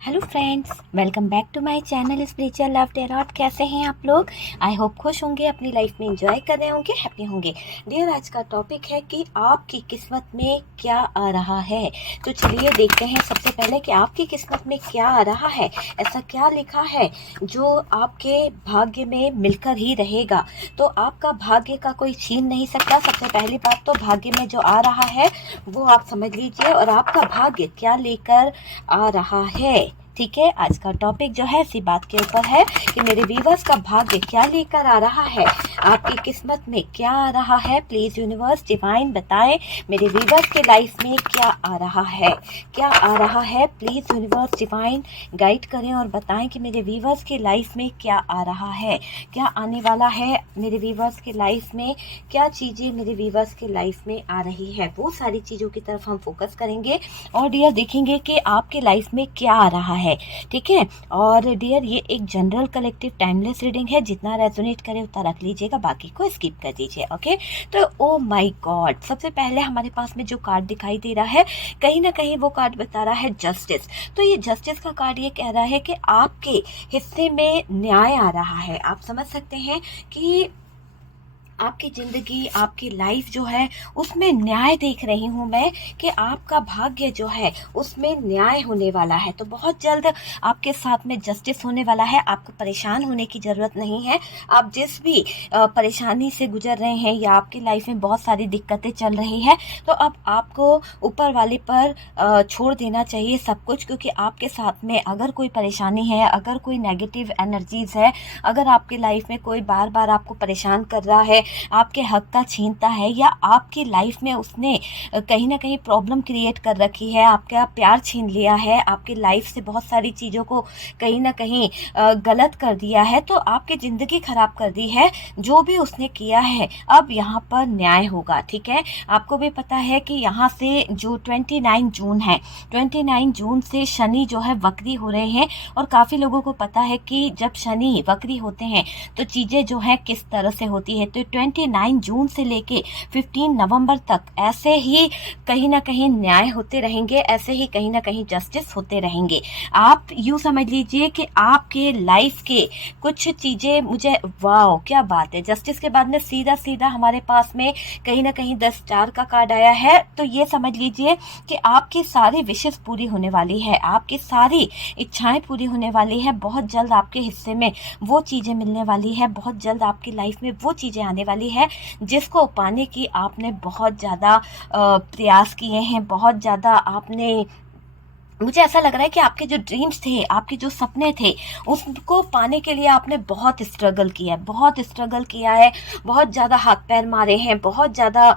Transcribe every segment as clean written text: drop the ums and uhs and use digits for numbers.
Hello friends, welcome back to my channel spiritual love tarot. कैसे हैं आप लोग? आई होप खुश होंगे, अपनी लाइफ में एंजॉय कर रहे होंगे, हैप्पी होंगे। डियर, आज का टॉपिक है कि आपकी किस्मत में क्या आ रहा है। तो चलिए देखते हैं सबसे पहले कि आपकी किस्मत में क्या आ रहा है। ऐसा क्या लिखा है जो आपके भाग्य में मिलकर ही रहेगा। तो आपका भाग्य का कोई छीन नहीं सकता। सबसे पहली बात तो भाग्य में जो आ रहा है वो आप समझ लीजिए, और आपका भाग्य क्या लेकर आ रहा है। ठीक है, आज का टॉपिक जो है इसी बात के ऊपर है कि मेरे व्यूवर्स का भाग्य क्या लेकर आ रहा है, आपकी किस्मत में क्या आ रहा है। प्लीज यूनिवर्स डिवाइन बताएं मेरे व्यूवर्स के लाइफ में क्या आ रहा है, क्या आ रहा है। प्लीज यूनिवर्स डिवाइन गाइड करें और बताएं कि मेरे व्यूवर्स के लाइफ में क्या आ रहा है, क्या आने वाला है मेरे व्यूवर्स के लाइफ में, क्या चीजें मेरे व्यूवर्स के लाइफ में आ रही है। वो सारी चीजों की तरफ हम फोकस करेंगे और डियर देखेंगे कि आपके लाइफ में क्या आ रहा है। ठीक है, और डियर ये एक जनरल कलेक्टिव टाइमलेस रीडिंग है। जितना रेजोनेट करे उतना रख लीजिएगा, बाकी को स्किप कर दीजिए। ओके, तो ओ माय गॉड, सबसे पहले हमारे पास में जो कार्ड दिखाई दे रहा है, कहीं ना कहीं वो कार्ड बता रहा है जस्टिस। तो ये जस्टिस का कार्ड ये कह रहा है कि आपके हिस्से में न्याय आ रहा है। आप समझ सकते हैं कि आपकी ज़िंदगी, आपकी लाइफ जो है उसमें न्याय देख रही हूँ मैं, कि आपका भाग्य जो है उसमें न्याय होने वाला है। तो बहुत जल्द आपके साथ में जस्टिस होने वाला है। आपको परेशान होने की ज़रूरत नहीं है। आप जिस भी परेशानी से गुजर रहे हैं या आपकी लाइफ में बहुत सारी दिक्कतें चल रही है, तो अब आपको ऊपर वाले पर छोड़ देना चाहिए सब कुछ, क्योंकि आपके साथ में अगर कोई परेशानी है, अगर कोई नेगेटिव एनर्जीज है, अगर आपकी लाइफ में कोई बार बार आपको परेशान कर रहा है, आपके हक का छीनता है, या आपकी लाइफ में उसने कहीं ना कहीं प्रॉब्लम क्रिएट कर रखी है, आपका प्यार छीन लिया है, आपकी लाइफ से बहुत सारी चीज़ों को कहीं ना कहीं गलत कर दिया है, तो आपकी ज़िंदगी खराब कर दी है, जो भी उसने किया है, अब यहाँ पर न्याय होगा। ठीक है, आपको भी पता है कि यहाँ से जो 29 जून है, 29 जून से शनि जो है वक्री हो रहे हैं, और काफ़ी लोगों को पता है कि जब शनि वक्री होते हैं तो चीज़ें जो है किस तरह से होती है। तो 29 जून से लेके 15 नवंबर तक ऐसे ही कहीं ना कहीं न्याय होते रहेंगे, ऐसे ही कहीं ना कहीं जस्टिस होते रहेंगे। आप यूँ समझ लीजिए कि आपके लाइफ के कुछ चीज़ें, मुझे वाओ क्या बात है, जस्टिस के बाद में सीधा सीधा हमारे पास में कहीं ना कहीं 10 स्टार का कार्ड आया है। तो ये समझ लीजिए कि आपकी सारी विशेष पूरी होने वाली है, आपकी सारी इच्छाएं पूरी होने वाली है। बहुत जल्द आपके हिस्से में वो चीज़ें मिलने वाली है, बहुत जल्द आपकी लाइफ में वो चीज़ें आने वाली है जिसको पाने की आपने बहुत ज़्यादा प्रयास किए हैं, बहुत ज़्यादा आपने, मुझे ऐसा लग रहा है कि आपके जो ड्रीम्स थे, आपके जो सपने थे, उसको पाने के लिए आपने बहुत स्ट्रगल किया है, बहुत स्ट्रगल किया है, बहुत ज़्यादा हाथ पैर मारे हैं, बहुत ज़्यादा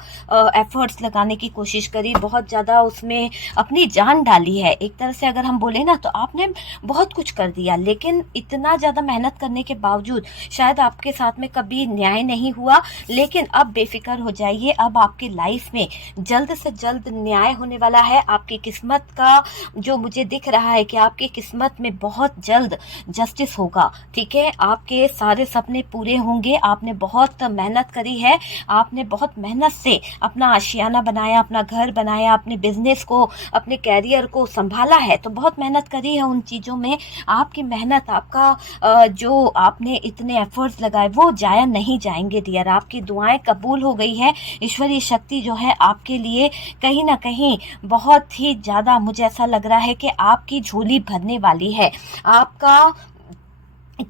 एफर्ट्स लगाने की कोशिश करी, बहुत ज़्यादा उसमें अपनी जान डाली है। एक तरह से अगर हम बोले ना, तो आपने बहुत कुछ कर दिया, लेकिन इतना ज़्यादा मेहनत करने के बावजूद शायद आपके साथ में कभी न्याय नहीं हुआ। लेकिन अब बेफिक्र हो जाइए, अब आपकी लाइफ में जल्द से जल्द न्याय होने वाला है। आपकी किस्मत का जो मुझे दिख रहा है कि आपकी किस्मत में बहुत जल्द जस्टिस होगा। ठीक है, आपके सारे सपने पूरे होंगे। आपने बहुत मेहनत करी है, आपने बहुत मेहनत से अपना आशियाना बनाया, अपना घर बनाया, अपने बिजनेस को, अपने कैरियर को संभाला है, तो बहुत मेहनत करी है उन चीज़ों में। आपकी मेहनत, आपका जो आपने इतने एफर्ट्स लगाए, वो जाया नहीं जाएंगे डियर। आपकी दुआएं कबूल हो गई है। ईश्वरीय शक्ति जो है आपके लिए कहीं ना कहीं बहुत ही ज़्यादा, मुझे ऐसा लग रहा है कि आपकी झोली भरने वाली है। आपका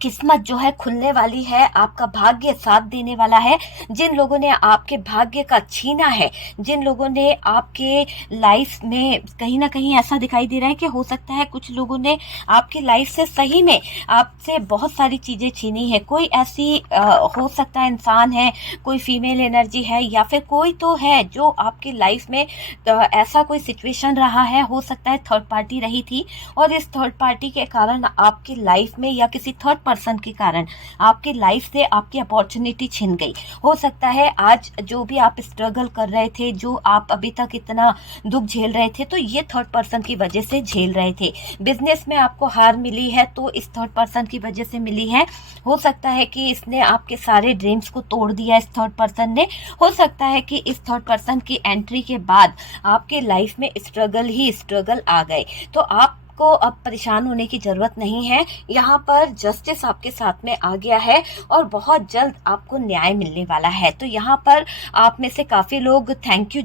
किस्मत जो है खुलने वाली है, आपका भाग्य साथ देने वाला है। जिन लोगों ने आपके भाग्य का छीना है, जिन लोगों ने आपके लाइफ में, कहीं ना कहीं ऐसा दिखाई दे रहा है कि हो सकता है कुछ लोगों ने आपकी लाइफ से सही में आपसे बहुत सारी चीज़ें छीनी है। कोई ऐसी हो सकता है इंसान है, कोई फीमेल एनर्जी है, या फिर कोई तो है जो आपकी लाइफ में ऐसा कोई सिचुएशन रहा है, हो सकता है थर्ड पार्टी रही थी, और इस थर्ड पार्टी के कारण आपकी लाइफ में, या किसी थर्ड पर्सन के कारण आपकी लाइफ से आपकी अपॉर्चुनिटी छिन गई। हो सकता है आज जो भी आप स्ट्रगल कर रहे थे, जो आप अभी तक इतना दुख झेल रहे थे, तो ये थर्ड पर्सन की वजह से झेल रहे थे। बिजनेस में आपको हार मिली है तो इस थर्ड पर्सन की वजह से मिली है। हो सकता है कि इसने आपके सारे ड्रीम्स को तोड़ दिया, इस थर्ड पर्सन ने। हो सकता है कि इस थर्ड पर्सन की एंट्री के बाद आपके लाइफ में स्ट्रगल ही स्ट्रगल आ गए। तो आप आपको अब परेशान होने की जरूरत नहीं है। यहाँ पर जस्टिस आपके साथ में आ गया है और बहुत जल्द आपको न्याय मिलने वाला है। तो यहाँ पर आप में से काफी लोग थैंक यू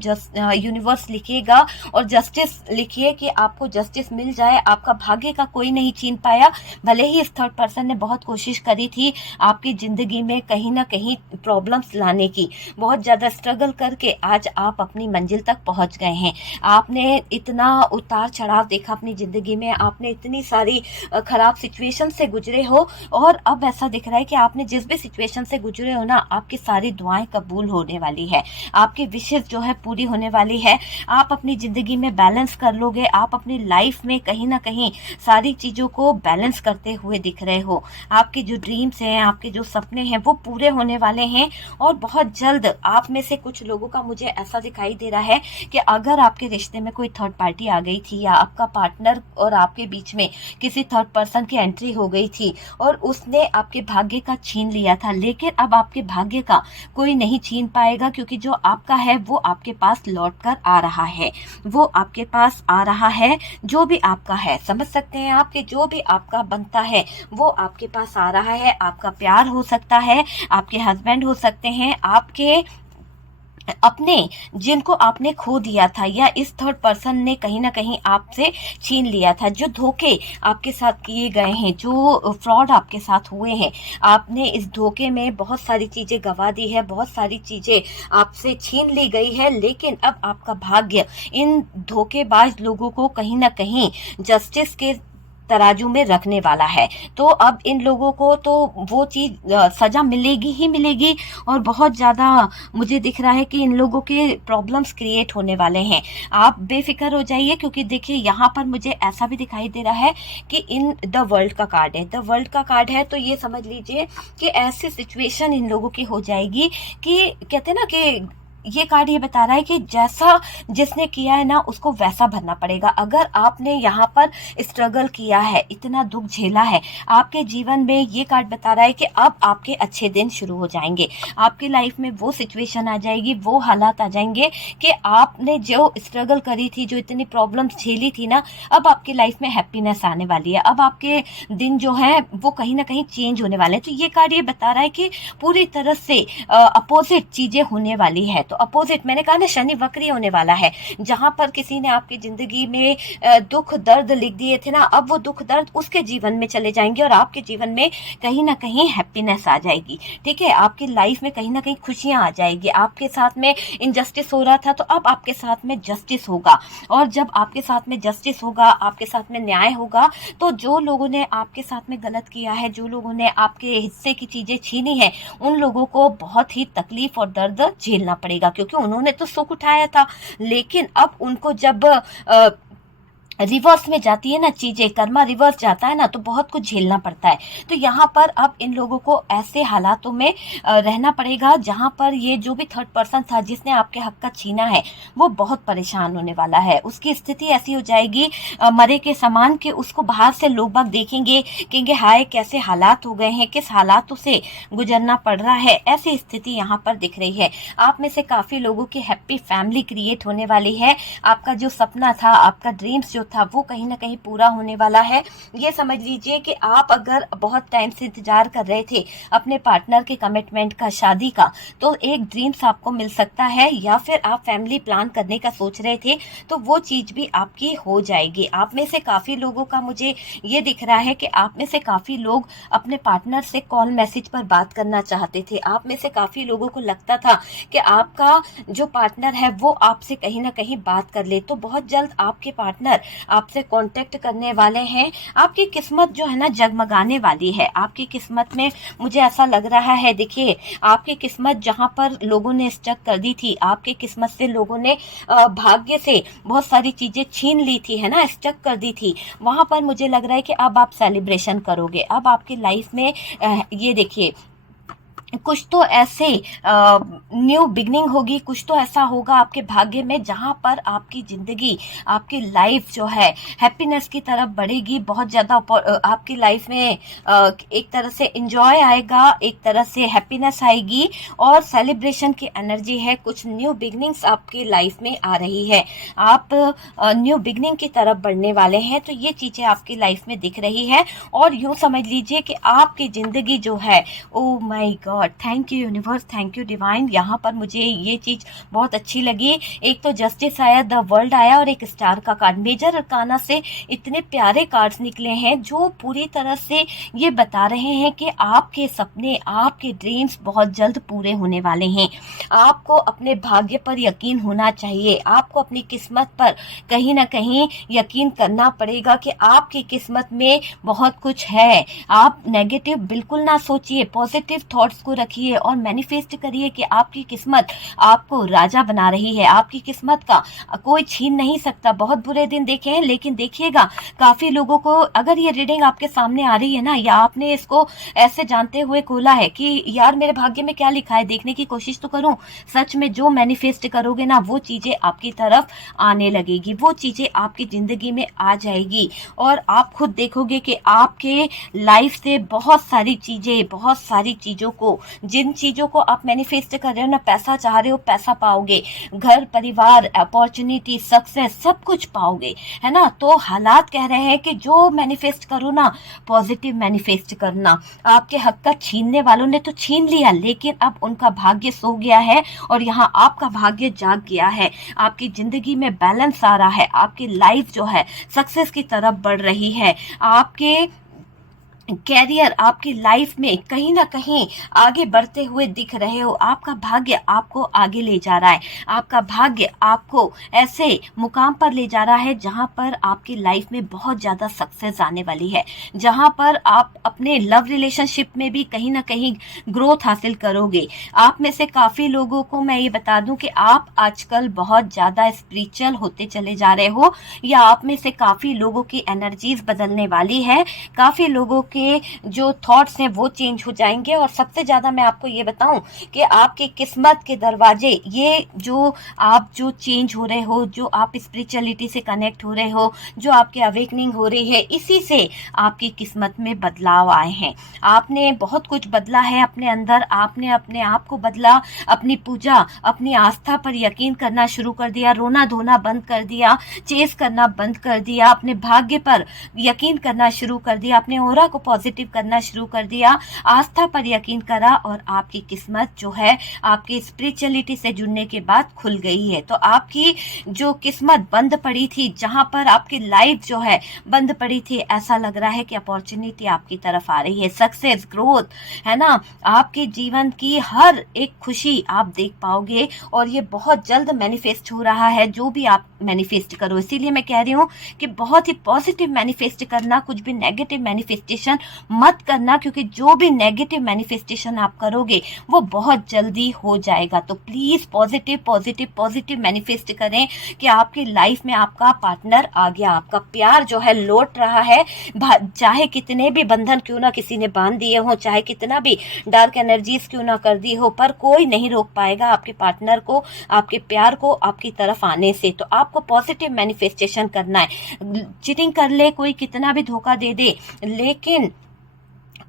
यूनिवर्स लिखिएगा और जस्टिस लिखिए कि आपको जस्टिस मिल जाए। आपका भाग्य का कोई नहीं छीन पाया। भले ही इस थर्ड पर्सन ने बहुत कोशिश करी थी आपकी जिंदगी में कहीं ना कहीं प्रॉब्लम्स लाने की, बहुत ज्यादा स्ट्रगल करके आज आप अपनी मंजिल तक पहुंच गए हैं। आपने इतना उतार चढ़ाव देखा अपनी जिंदगी में, आपने इतनी सारी खराब सिचुएशन से गुजरे हो और अब ऐसा दिख रहा है कि आपने जिस भी सिचुएशन से गुजरे हो ना, आपकी सारी दुआएं कबूल होने वाली है, आपकी विशेष जो है पूरी होने वाली है। आप अपनी जिंदगी में बैलेंस कर लोगे। आप अपनी लाइफ में कहीं ना कहीं सारी चीजों को बैलेंस करते हुए दिख रहे हो। आपके जो ड्रीम्स हैं, आपके जो सपने हैं वो पूरे होने वाले हैं और बहुत जल्द आप में से कुछ लोगों का मुझे ऐसा दिखाई दे रहा है कि अगर आपके रिश्ते में कोई थर्ड पार्टी आ गई थी या आपका पार्टनर और आपके बीच में किसी थर्ड पर्सन की एंट्री हो गई थी और उसने आपके भाग्य का छीन लिया था, लेकिन अब आपके भाग्य का कोई नहीं छीन पाएगा, क्योंकि जो आपका है वो आपके पास लौट कर आ रहा है। वो आपके पास आ रहा है। जो भी आपका है, समझ सकते हैं आप, कि जो भी आपका बनता है वो आपके पास आ रहा है। आपका प्यार हो सकता है, आपके हस्बैंड हो सकते हैं, आपके अपने जिनको आपने खो दिया था या इस थर्ड पर्सन ने कहीं ना कहीं आपसे छीन लिया था। जो धोखे आपके साथ किए गए हैं, जो फ्रॉड आपके साथ हुए हैं, आपने इस धोखे में बहुत सारी चीजें गवा दी है, बहुत सारी चीजें आपसे छीन ली गई है। लेकिन अब आपका भाग्य इन धोखेबाज लोगों को कहीं ना कहीं जस्टिस के तराजू में रखने वाला है। तो अब इन लोगों को तो वो चीज सजा मिलेगी ही मिलेगी और बहुत ज्यादा मुझे दिख रहा है कि इन लोगों के प्रॉब्लम्स क्रिएट होने वाले हैं। आप बेफिक्र हो जाइए, क्योंकि देखिए यहाँ पर मुझे ऐसा भी दिखाई दे रहा है कि इन द वर्ल्ड का कार्ड है, द वर्ल्ड का कार्ड है। तो ये समझ लीजिए कि ऐसी सिचुएशन इन लोगों की हो जाएगी कि कहते हैं ना कि ये कार्ड ये बता रहा है कि जैसा जिसने किया है ना उसको वैसा भरना पड़ेगा। अगर आपने यहाँ पर स्ट्रगल किया है, इतना दुख झेला है, आपके जीवन में ये कार्ड बता रहा है कि अब आपके अच्छे दिन शुरू हो जाएंगे। आपकी लाइफ में वो सिचुएशन आ जाएगी, वो हालात आ जाएंगे कि आपने जो स्ट्रगल करी थी, जो इतनी प्रॉब्लम्स झेली थी ना, अब आपकी लाइफ में हैप्पीनेस आने वाली है। अब आपके दिन जो है वो कहीं ना कहीं चेंज होने वाले हैं। तो ये कार्ड ये बता रहा है कि पूरी तरह से अपोजिट चीजें होने वाली है। तो अपोजिट मैंने कहा ना, शनि वक्री होने वाला है। जहां पर किसी ने आपकी जिंदगी में दुख दर्द लिख दिए थे ना, अब वो दुख दर्द उसके जीवन में चले जाएंगे और आपके जीवन में कहीं ना कहीं हैप्पीनेस आ जाएगी। ठीक है, आपकी लाइफ में कहीं ना कहीं खुशियां आ जाएगी। आपके साथ में इनजस्टिस हो रहा था तो अब आपके साथ में जस्टिस होगा, और जब आपके साथ में जस्टिस होगा, आपके साथ में न्याय होगा, तो जो लोगों ने आपके साथ में गलत किया है, जो लोगों ने आपके हिस्से की चीजें छीनी है, उन लोगों को बहुत ही तकलीफ और दर्द झेलना पड़ेगा, क्योंकि उन्होंने तो सुख उठाया था। लेकिन अब उनको जब रिवर्स में जाती है ना चीजें, कर्मा रिवर्स जाता है ना, तो बहुत कुछ झेलना पड़ता है। तो यहाँ पर अब इन लोगों को ऐसे हालातों में रहना पड़ेगा जहाँ पर ये जो भी थर्ड पर्सन था जिसने आपके हक का छीना है, वो बहुत परेशान होने वाला है। उसकी स्थिति ऐसी हो जाएगी मरे के समान कि उसको बाहर से लोग बाग देखेंगे, कहेंगे हाय कैसे हालात हो गए हैं, किस हालातों से गुजरना पड़ रहा है। ऐसी स्थिति यहाँ पर दिख रही है। आप में से काफी लोगों की हैप्पी फैमिली क्रिएट होने वाली है। आपका जो सपना था, आपका ड्रीम्स जो था, वो कहीं ना कहीं पूरा होने वाला है। ये समझ लीजिए कि आप अगर बहुत टाइम से इंतजार कर रहे थे अपने पार्टनर के कमिटमेंट का, शादी का, तो एक ड्रीम्स आपको मिल सकता है, या फिर आप फैमिली प्लान करने का सोच रहे थे तो वो चीज भी आपकी हो जाएगी। आप में से काफी लोगों का मुझे ये दिख रहा है कि आप में से काफी लोग अपने पार्टनर से कॉल मैसेज पर बात करना चाहते थे। आप में से काफी लोगों को लगता था कि आपका जो पार्टनर है वो आपसे कहीं ना कहीं बात कर ले, तो बहुत जल्द आपके पार्टनर आपसे कांटेक्ट करने वाले हैं। आपकी किस्मत जो है ना जगमगाने वाली है। आपकी किस्मत में मुझे ऐसा लग रहा है, देखिए आपकी किस्मत जहां पर लोगों ने स्टक कर दी थी, आपकी किस्मत से लोगों ने भाग्य से बहुत सारी चीजें छीन ली थी, है ना, स्टक कर दी थी, वहां पर मुझे लग रहा है कि अब आप सेलिब्रेशन करोगे। अब आपकी लाइफ में ये देखिए कुछ तो ऐसे न्यू बिगनिंग होगी, कुछ तो ऐसा होगा आपके भाग्य में जहाँ पर आपकी ज़िंदगी, आपकी लाइफ जो है हैप्पीनेस की तरफ बढ़ेगी। बहुत ज़्यादा आपकी लाइफ में एक तरह से इंजॉय आएगा, एक तरह से हैप्पीनेस आएगी और सेलिब्रेशन की एनर्जी है। कुछ न्यू बिगनिंग्स आपकी लाइफ में आ रही है, आप न्यू बिगनिंग की तरफ बढ़ने वाले हैं। तो ये चीज़ें आपकी लाइफ में दिख रही है और यूँ समझ लीजिए कि आपकी ज़िंदगी जो है, oh my God, thank you universe, thank you divine. यहाँ पर मुझे ये चीज़ बहुत अच्छी लगी। एक तो जस्टिस आया, द वर्ल्ड आया और एक स्टार का कार्ड। मेजर अरकाना से इतने प्यारे कार्ड्स निकले हैं जो पूरी तरह से ये बता रहे हैं कि आपके सपने, आपके ड्रीम्स बहुत जल्द पूरे होने वाले हैं। आपको अपने भाग्य पर यकीन होना चाहिए, आपको अपनी किस्मत पर कहीं ना कहीं यकीन करना पड़ेगा कि आपकी किस्मत में बहुत कुछ है। आप नेगेटिव बिल्कुल ना सोचिए, पॉजिटिव थॉट्स को रखिए और मैनिफेस्ट करिए कि आपकी किस्मत आपको राजा बना रही है। आपकी किस्मत का कोई छीन नहीं सकता। बहुत बुरे दिन देखे हैं, लेकिन देखिएगा काफ़ी लोगों को, अगर ये रीडिंग आपके सामने आ रही है ना, या आपने इसको ऐसे जानते हुए खोला है कि यार मेरे भाग्य में क्या लिखा है, देखने की कोशिश तो करूं, सच में जो मैनिफेस्ट करोगे ना वो चीज़ें आपकी तरफ आने लगेगी, वो चीज़ें आपकी ज़िंदगी में आ जाएगी और आप खुद देखोगे कि आपके लाइफ से बहुत सारी चीज़ें, बहुत सारी चीज़ों को, जिन चीज़ों को आप मैनिफेस्ट कर रहे हो ना, पैसा चाह रहे हो पैसा पाओगे, घर परिवार, अपॉर्चुनिटी, सक्सेस, सब कुछ पाओगे, है ना। तो हालात कह रहे हैं कि जो मैनिफेस्ट करो ना, पॉजिटिव मैनिफेस्ट करना। आपके हक का छीनने वालों ने तो छीन लिया, लेकिन अब उनका भाग्य सो गया है और यहाँ आपका भाग्य जाग गया है। आपकी जिंदगी में बैलेंस आ रहा है, आपकी लाइफ जो है सक्सेस की तरफ बढ़ रही है। आपके कैरियर, आपकी लाइफ में कहीं ना कहीं आगे बढ़ते हुए दिख रहे हो। आपका भाग्य आपको आगे ले जा रहा है, आपका भाग्य आपको ऐसे मुकाम पर ले जा रहा है जहां पर आपकी लाइफ में बहुत ज़्यादा सक्सेस आने वाली है, जहां पर आप अपने लव रिलेशनशिप में भी कहीं ना कहीं ग्रोथ हासिल करोगे। आप में से काफ़ी लोगों को मैं ये बता दूं कि आप आजकल बहुत ज़्यादा स्पिरिचुअल होते चले जा रहे हो, या आप में से काफ़ी लोगों की एनर्जीज बदलने वाली है, काफ़ी लोगों के जो थॉट्स हैं वो चेंज हो जाएंगे। और सबसे ज़्यादा मैं आपको ये बताऊं कि आपकी किस्मत के दरवाजे, ये जो आप जो चेंज हो रहे हो, जो आप स्पिरिचुअलिटी से कनेक्ट हो रहे हो, जो आपकी अवेकनिंग हो रही है, इसी से आपकी किस्मत में बदलाव आए हैं। आपने बहुत कुछ बदला है अपने अंदर, आपने अपने आप को बदला, अपनी पूजा, अपनी आस्था पर यकीन करना शुरू कर दिया, रोना धोना बंद कर दिया, चेस करना बंद कर दिया, अपने भाग्य पर यकीन करना शुरू कर दिया, अपने ऑरा को पॉजिटिव करना शुरू कर दिया, आस्था पर यकीन करा और आपकी किस्मत जो है आपकी स्पिरिचुअलिटी से जुड़ने के बाद खुल गई है। तो आपकी जो किस्मत बंद पड़ी थी, जहां पर आपकी लाइफ जो है बंद पड़ी थी, ऐसा लग रहा है कि अपॉर्चुनिटी आपकी तरफ आ रही है, सक्सेस, ग्रोथ, है ना। आपके जीवन की हर एक खुशी आप देख पाओगे और ये बहुत जल्द मैनिफेस्ट हो रहा है, जो भी आप मैनिफेस्ट करो। इसीलिए मैं कह रही हूँ कि बहुत ही पॉजिटिव मैनिफेस्ट करना, कुछ भी नेगेटिव मैनिफेस्टेशन मत करना, क्योंकि जो भी नेगेटिव मैनिफेस्टेशन आप करोगे वो बहुत जल्दी हो जाएगा। तो please positive positive positive manifest करें कि आपकी लाइफ में आपका पार्टनर आ गया, आपका प्यार जो है लौट रहा है। चाहे कितने भी बंधन क्यों ना किसी ने बांध दिए हो, चाहे कितना भी डार्क एनर्जीज क्यों ना कर दी हो, पर कोई नहीं रोक पाएगा आपके पार्टनर को, आपके प्यार को आपकी तरफ आने से। तो आपको पॉजिटिव मैनिफेस्टेशन करना है। चीटिंग कर ले कोई, कितना भी धोखा दे दे, लेकिन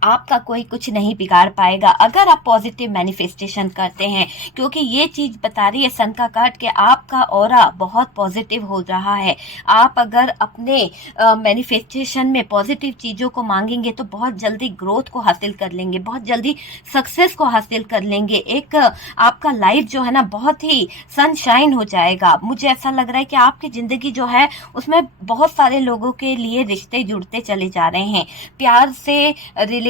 आपका कोई कुछ नहीं बिगाड़ पाएगा अगर आप पॉजिटिव मैनिफेस्टेशन करते हैं, क्योंकि ये चीज बता रही है सन का कार्ड कि आपका ऑरा बहुत पॉजिटिव हो रहा है। आप अगर अपने मैनिफेस्टेशन में पॉजिटिव चीजों को मांगेंगे तो बहुत जल्दी ग्रोथ को हासिल कर लेंगे, बहुत जल्दी सक्सेस को हासिल कर लेंगे। एक आपका लाइफ जो है ना बहुत ही सनशाइन हो जाएगा। मुझे ऐसा लग रहा है कि आपकी जिंदगी जो है उसमें बहुत सारे लोगों के लिए रिश्ते जुड़ते चले जा रहे हैं, प्यार से रिलेटेड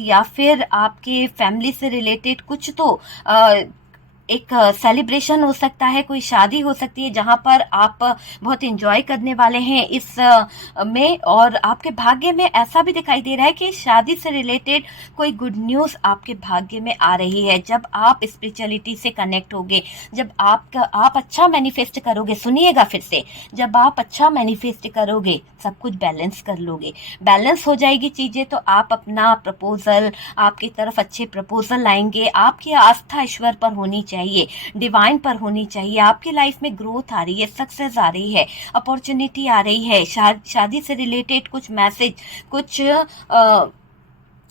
या फिर आपके फैमिली से रिलेटेड कुछ तो एक सेलिब्रेशन हो सकता है, कोई शादी हो सकती है जहाँ पर आप बहुत एंजॉय करने वाले हैं इस में। और आपके भाग्य में ऐसा भी दिखाई दे रहा है कि शादी से रिलेटेड कोई गुड न्यूज़ आपके भाग्य में आ रही है। जब आप स्पिरिचुअलिटी से कनेक्ट होगे, जब आप अच्छा मैनिफेस्ट करोगे, सुनिएगा फिर से, जब आप अच्छा मैनिफेस्ट करोगे सब कुछ बैलेंस कर लोगे, बैलेंस हो जाएगी चीज़ें, तो आप अपना प्रपोजल, आपकी तरफ अच्छे प्रपोजल लाएंगे। आपकी आस्था ईश्वर पर होनी चाहिए, डिवाइन पर होनी चाहिए। आपकी लाइफ में ग्रोथ आ रही है, सक्सेस आ रही है, अपॉर्चुनिटी आ रही है, शादी से रिलेटेड कुछ मैसेज, कुछ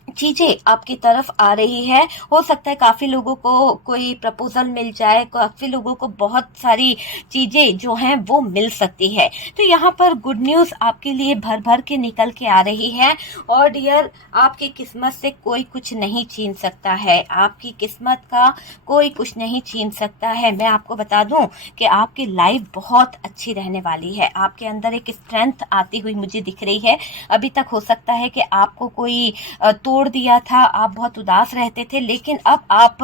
चीज़ें आपकी तरफ आ रही है। हो सकता है काफ़ी लोगों को कोई प्रपोजल मिल जाए, काफ़ी लोगों को बहुत सारी चीज़ें जो हैं वो मिल सकती है। तो यहाँ पर गुड न्यूज़ आपके लिए भर भर के निकल के आ रही है। और डियर, आपकी किस्मत से कोई कुछ नहीं छीन सकता है, आपकी किस्मत का कोई कुछ नहीं छीन सकता है। मैं आपको बता दूं कि आपकी लाइफ बहुत अच्छी रहने वाली है। आपके अंदर एक स्ट्रेंथ आती हुई मुझे दिख रही है। अभी तक हो सकता है कि आपको कोई तोड़ दिया था, आप बहुत उदास रहते थे, लेकिन अब आप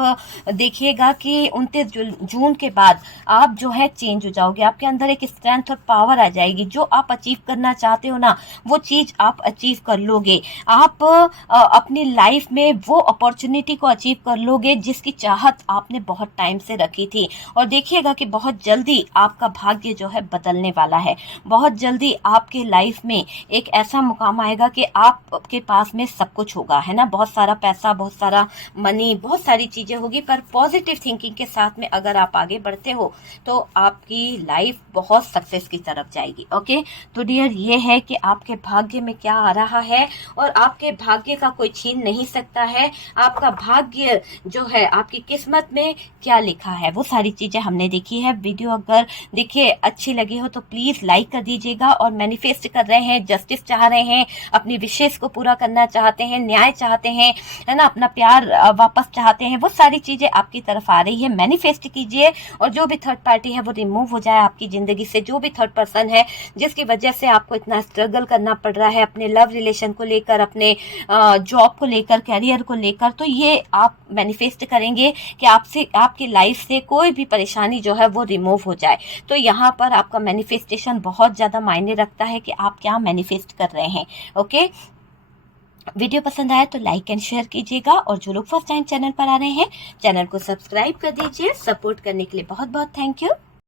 देखिएगा कि 29 जून के बाद आप जो है चेंज हो जाओगे। आपके अंदर एक स्ट्रेंथ और पावर आ जाएगी। जो आप अचीव करना चाहते हो ना, वो चीज़ आप अचीव कर लोगे। आप अपनी लाइफ में वो अपॉर्चुनिटी को अचीव कर लोगे जिसकी चाहत आपने बहुत टाइम से रखी थी। और देखिएगा कि बहुत जल्दी आपका भाग्य जो है बदलने वाला है। बहुत जल्दी आपके लाइफ में एक ऐसा मुकाम आएगा कि आपके पास में सब कुछ होगा, है ना, बहुत सारा पैसा, बहुत सारा मनी, बहुत सारी चीज़ें होगी। पर पॉजिटिव थिंकिंग के साथ में अगर आप आगे बढ़ते हो तो आपकी लाइफ बहुत सक्सेस की तरफ जाएगी। ओके, तो डियर, ये है कि आपके भाग्य में क्या आ रहा है और आपके भाग्य का कोई छीन नहीं सकता है। आपका भाग्य जो है, आपकी किस्मत में क्या लिखा है, वो सारी चीज़ें हमने देखी है। वीडियो अगर देखिए अच्छी लगी हो तो प्लीज़ लाइक कर दीजिएगा। और मैनिफेस्ट कर रहे हैं, जस्टिस चाह रहे हैं, अपनी विशेष को पूरा करना चाहते हैं, न्याय चाहते हैं, है ना, अपना प्यार वापस चाहते हैं, वो सारी चीज़ें आपकी तरफ आ रही है। मैनिफेस्ट कीजिए और जो भी थर्ड पार्टी है वो रिमूव हो जाए आपकी ज़िंदगी से। जो भी थर्ड पर्सन है जिसकी वजह से आपको इतना स्ट्रगल करना पड़ रहा है अपने लव रिलेशन को लेकर, अपने जॉब को लेकर, कैरियर को लेकर, तो ये आप मैनिफेस्ट करेंगे कि आपसे, आपकी लाइफ से कोई भी परेशानी जो है वो रिमूव हो जाए। तो यहाँ पर आपका मैनिफेस्टेशन बहुत ज़्यादा मायने रखता है कि आप क्या मैनिफेस्ट कर रहे हैं। ओके, वीडियो पसंद आया तो लाइक एंड शेयर कीजिएगा। और जो लोग फर्स्ट टाइम चैनल पर आ रहे हैं, चैनल को सब्सक्राइब कर दीजिए। सपोर्ट करने के लिए बहुत बहुत थैंक यू।